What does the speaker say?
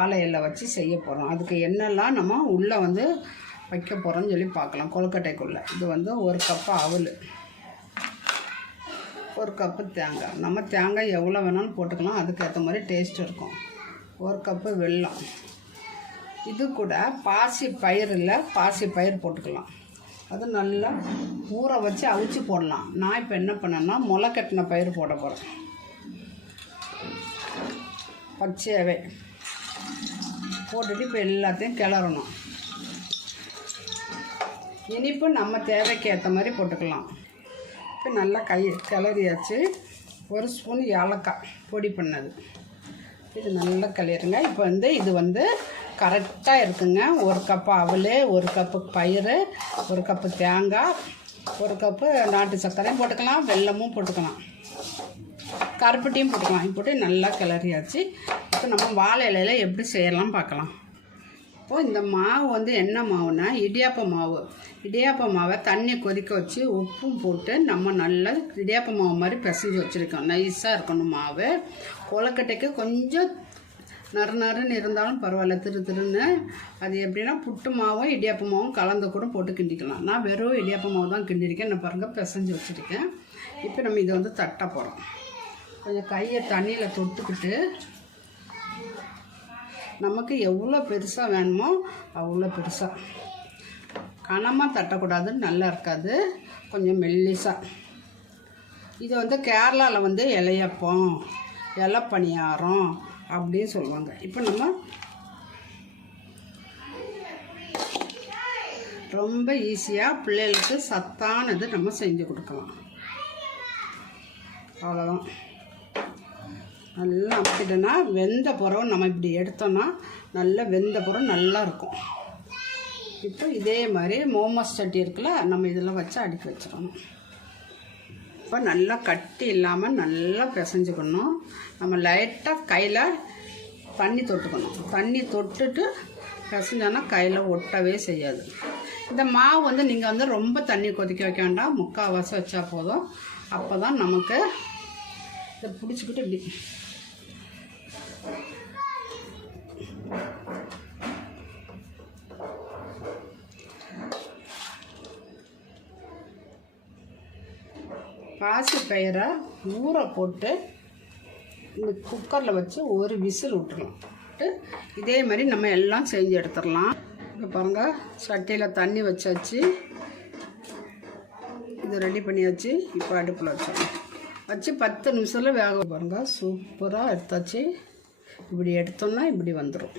வாழை இலை வச்சு செய்ய போகிறோம். அதுக்கு என்னெல்லாம் நம்ம உள்ளே வந்து வைக்க போகிறோம்னு சொல்லி பார்க்கலாம். கொழுக்கட்டைக்குள்ளே இது வந்து 1 கப்பு அவல், 1 கப்பு தேங்காய். நம்ம தேங்காய் எவ்வளோ வேணாலும் போட்டுக்கலாம், அதுக்கேற்ற மாதிரி டேஸ்ட் இருக்கும். 1 கப்பு வெல்லம். இது கூட பாசி பயிர் போட்டுக்கலாம். அது நல்லா ஊற வச்சு அவிச்சு போடலாம். நான் இப்போ என்ன பண்ணேன்னா முளை கட்டின பயிர் போட போகிறேன். பச்சையாகவே போட்டுட்டு இப்போ எல்லாத்தையும் கிளறணும். இனிப்பு நம்ம தேவைக்கு ஏற்ற மாதிரி போட்டுக்கலாம். இப்போ நல்லா கிளறியாச்சு. 1 ஸ்பூன் ஏலக்காய் பொடி பண்ணது, இது நல்லா கிளறிங்க. இப்போ வந்து இது வந்து கரெக்டாக இருக்குங்க. 1 கப்பு அவல், 1 கப்பு பயிர், 1 கப்பு தேங்காய், 1 கப்பு நாட்டு சர்க்கரையும் போட்டுக்கலாம், வெல்லமும் போட்டுக்கலாம், கருப்பட்டியும் போட்டுக்கலாம். போட்டு நல்லா கிளறியாச்சு. இப்போ நம்ம வாழை இலையில் எப்படி செய்யலாம் பார்க்கலாம். இப்போது இந்த மாவு வந்து என்ன மாவுனா இடியாப்ப மாவை தண்ணி கொதிக்க வச்சு உப்பும் போட்டு நம்ம நல்லா இடியாப்ப மாவு மாதிரி பிசைஞ்சு வச்சுருக்கோம். நைஸாக இருக்கணும் மாவு. கொழுக்கட்டைக்கு கொஞ்சம் நறுன்னு இருந்தாலும் பரவாயில்ல, திருன்னு. அது எப்படின்னா புட்டு மாவும் இடியாப்ப மாவும் கலந்து கூட போட்டு கிண்டிக்கலாம். நான் வெறும் இடியாப்ப மாவு தான் கிண்டிருக்கேன். நான் பாருங்கள் பிசைஞ்சு வச்சுருக்கேன். இப்போ நம்ம இதை வந்து தட்ட போகிறோம். கொஞ்சம் கையை தண்ணியில் தொட்டுக்கிட்டு நமக்கு எவ்வளோ பெருசாக வேணுமோ அவ்வளோ பெருசாக, கனமாக தட்டக்கூடாது, நல்லா இருக்காது, கொஞ்சம் மெல்லிசாக. இது வந்து கேரளாவில் வந்து இலையப்பம், இலை பணியாரம் அப்படின்னு சொல்லுவாங்க. இப்போ நம்ம ரொம்ப ஈஸியாக பிள்ளைகளுக்கு சத்தானது நம்ம செஞ்சு கொடுக்கலாம். அவ்வளோதான். நல்லா அமுத்திட்டோன்னா வெந்த பிறகு நம்ம இப்படி எடுத்தோன்னா நல்லா வெந்த பிறகு நல்லா இருக்கும். இப்போ இதே மாதிரி மோமோஸ் சட்டி இருக்குல்ல, நம்ம இதெல்லாம் வச்சு அடுக்கி வச்சிடணும். இப்போ நல்லா கட்டி இல்லாமல் நல்லா பிசைஞ்சுக்கணும். நம்ம லைட்டாக கையில் தண்ணி தொட்டுக்கணும். தண்ணி தொட்டுட்டு பிசைஞ்சோன்னா கையில் ஒட்டவே செய்யாது. இந்த மாவு வந்து நீங்கள் வந்து ரொம்ப தண்ணி கொதிக்க வைக்க வேண்டாம், 3/4 வச்சா போதும். அப்போ தான் நமக்கு இதை பிடிச்சிக்கிட்டு இப்படி பாசி பயிரை ஊற போட்டு இந்த குக்கரில் வச்சு 1 விசில் விட்டுறலாம். இதே மாதிரி நம்ம எல்லாம் செஞ்சு எடுத்துடலாம். இப்போ பாருங்கள், சட்டியில் தண்ணி வச்சாச்சு, இது ரெடி பண்ணியாச்சு. இப்போ அடுப்பில் வச்சு 10 நிமிஷத்தில் வேக பாருங்கள். சூப்பராக எடுத்தாச்சு. இப்படி எடுத்தோம்னா இப்படி வந்துடும்.